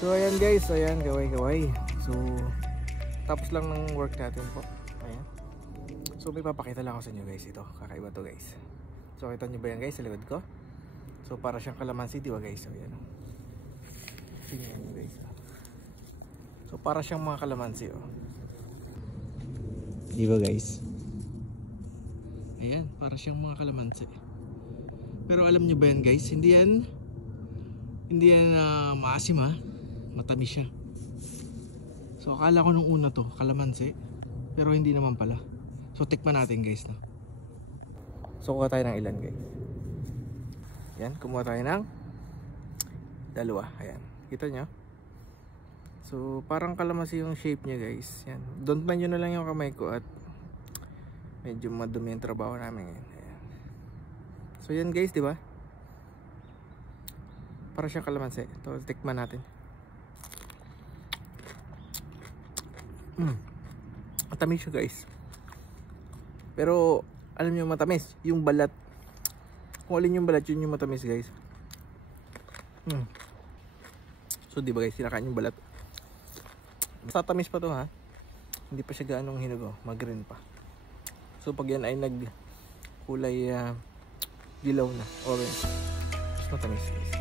So ayan guys, ayan gaway. So tapos lang ng work natin po. Ayan. So may papakita lang ako sa inyo guys. Ito, kakaiba to guys. So kita nyo ba yan guys sa likod ko? So para siyang kalamansi, di ba guys? So ayan. Tingnan nyo guys. So para siyang mga kalamansi oh. Di ba guys? Ayan, para siyang mga kalamansi. Pero alam nyo ba yan guys? Hindi yan maasim ha. Matamis siya. So akala ko nung una to kalamansi, pero hindi naman pala. So tikman natin guys no? So kuha tayo ng ilan guys. Yan, kumuha tayo ng dalawa. Ayan, kita nyo? So parang kalamansi yung shape nya guys. Yan, don't mind nyo na lang yung kamay ko at medyo madumi yung trabaho namin ngayon. Ayan. So yan guys, di ba? Para siyang kalamansi. Ito, tikman natin. Matamis siya guys. Pero alam niyo matamis yung balat. Kung alin yung balat, yun yung matamis guys. So di ba guys, sinakain yung balat. Matamis pa to ha. Hindi pa siya gaanong hinugo, mag-green pa. So pag yan ay nag kulay dilaw na, orange, mas matamis guys.